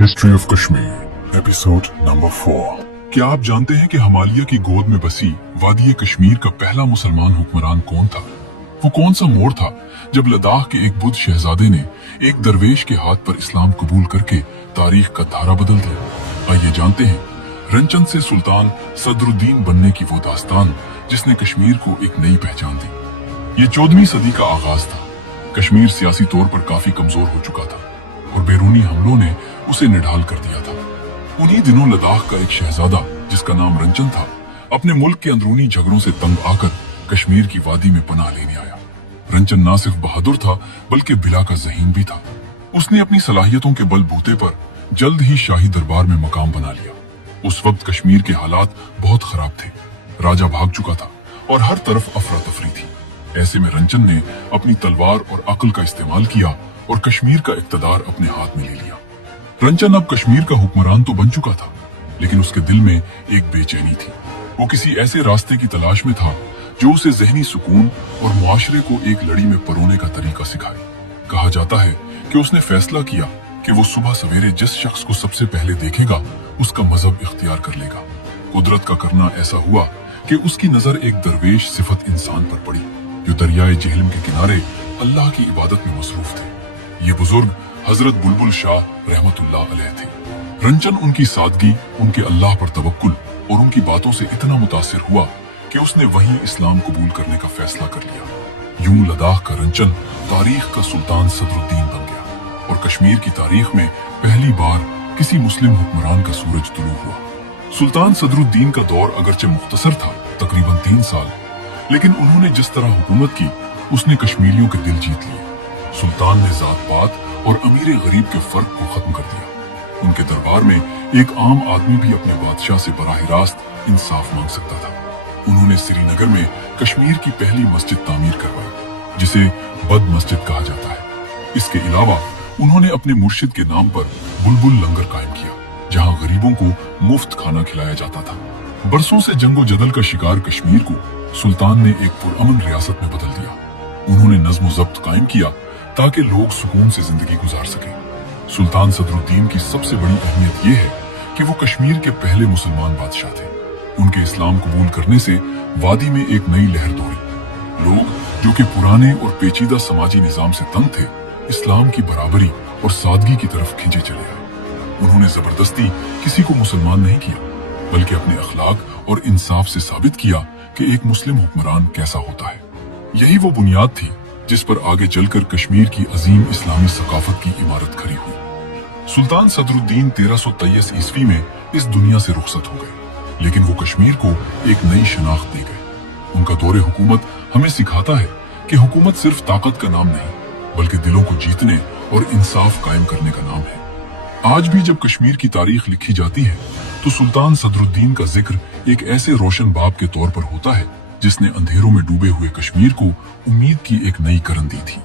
History of Kashmir episode number 4। क्या आप जानते हैं कि हिमालय की गोद में बसी वादी कश्मीर का पहला मुसलमान हुक्मरान कौन था? वो कौन सा मोड़ था जब लद्दाख के एक बुद्ध शहजादे ने एक दरवेश के हाथ पर इस्लाम कबूल करके तारीख का धारा बदल दिया? आइए जानते हैं रंचन से सुल्तान सदरुद्दीन बनने की वो दास्तान जिसने कश्मीर को एक नई पहचान दी। ये 14वीं सदी का आगाज था। कश्मीर सियासी तौर पर काफी कमजोर हो चुका था और बैरूनी हमलों ने उसे निढाल कर दिया था। उन्हीं दिनों लद्दाख का एक शहजादा जिसका नाम रंचन था अपने मुल्क के अंदरूनी झगड़ों से तंग आकर कश्मीर की वादी में पनाह लेने आया। रंचन ना सिर्फ बहादुर था बल्कि बिला का ज़हीन भी था। उसने अपनी सलाहियतों के बलबूते पर जल्द ही शाही दरबार में मकाम बना लिया। उस वक्त कश्मीर के हालात बहुत खराब थे। राजा भाग चुका था और हर तरफ अफरा तफरी थी। ऐसे में रंचन ने अपनी तलवार और अक्ल का इस्तेमाल किया और कश्मीर का इक्तदार अपने हाथ में ले लिया। रंचन अब कश्मीर का हुक्मरान तो बन चुका था, लेकिन उसके दिल में एक बेचैनी थी। वो किसी ऐसे रास्ते की तलाश में था जो उसे ज़हनी सुकून और मुआशरे को एक लड़ी में परोने का तरीका सिखाए। कहा जाता है कि उसने फैसला किया कि वो सुबह सवेरे जिस शख्स को सबसे पहले देखेगा उसका मजहब इख्तियार कर लेगा। कुदरत का करना ऐसा हुआ कि उसकी नजर एक दरवेश सिफत इंसान पर पड़ी जो दरियाए जेहलम के किनारे अल्लाह की इबादत में मसरूफ थे। ये बुजुर्ग हजरत बुलबुल शाह रहमतुल्लाह अलैह थे। रंचन उनकी सादगी, उनके अल्लाह पर तवक्कुल और उनकी बातों से इतना मुतासिर हुआ कि उसने वहीं इस्लाम कबूल करने का फैसला कर लिया। यूं लद्दाख का रंचन तारीख का सुल्तान सदरुद्दीन बन गया और कश्मीर की तारीख में पहली बार किसी मुस्लिम हुक्मरान का सूरज तुलू हुआ। सुल्तान सदरुद्दीन का दौर अगरचे मुख्तसर था, तकरीबन 3 साल, लेकिन उन्होंने जिस तरह हुकूमत की उसने कश्मीरियों के दिल जीत लिए। सुल्तान ने जात पात और अमीर गरीब के फर्क को खत्म कर दिया। उनके दरबार में एक आम आदमी भी अपने बादशाह से बराह रास्त इंसाफ मांग सकता था। उन्होंने श्रीनगर में कश्मीर की पहली मस्जिद तामीर करवाई जिसे बद मस्जिद कहा जाता है। इसके अलावा उन्होंने अपने मुर्शिद के नाम पर बुलबुल लंगर कायम किया जहां गरीबों को मुफ्त खाना खिलाया जाता था। बरसों से जंगो जदल का शिकार कश्मीर को सुल्तान ने एक पुरअमन रियासत में बदल दिया। उन्होंने नज्म ज़ब्त कायम किया ताकि लोग सुकून से जिंदगी गुजार सकें। सुल्तान सदरुद्दीन की सबसे बड़ी अहमियत यह है कि वो कश्मीर के पहले मुसलमान बादशाह थे। उनके इस्लाम कबूल करने से वादी में एक नई लहर दौड़ी। लोग जो कि पुराने और पेचीदा समाजी निजाम से तंग थे, इस्लाम की बराबरी और सादगी की तरफ खींचे चले आए। उन्होंने जबरदस्ती किसी को मुसलमान नहीं किया, बल्कि अपने अखलाक और इंसाफ से साबित किया कि एक मुस्लिम हुक्मरान कैसा होता है। यही वो बुनियाद थी जिस पर आगे चलकर कश्मीर की अजीम इस्लामी सकाफत की इमारत खड़ी हुई। सुल्तान सदरुद्दीन 1323 ईस्वी में इस दुनिया से रुखसत हो गए, लेकिन वो कश्मीर को एक नई शनाख्त दे गए। उनका दौरे हुकूमत हमें सिखाता है कि हुकूमत सिर्फ ताकत का नाम नहीं, बल्कि दिलों को जीतने और इंसाफ कायम करने का नाम है। आज भी जब कश्मीर की तारीख लिखी जाती है तो सुल्तान सदरुद्दीन का जिक्र एक ऐसे रोशन बाप के तौर पर होता है जिसने अंधेरों में डूबे हुए कश्मीर को उम्मीद की एक नई करन दी थी।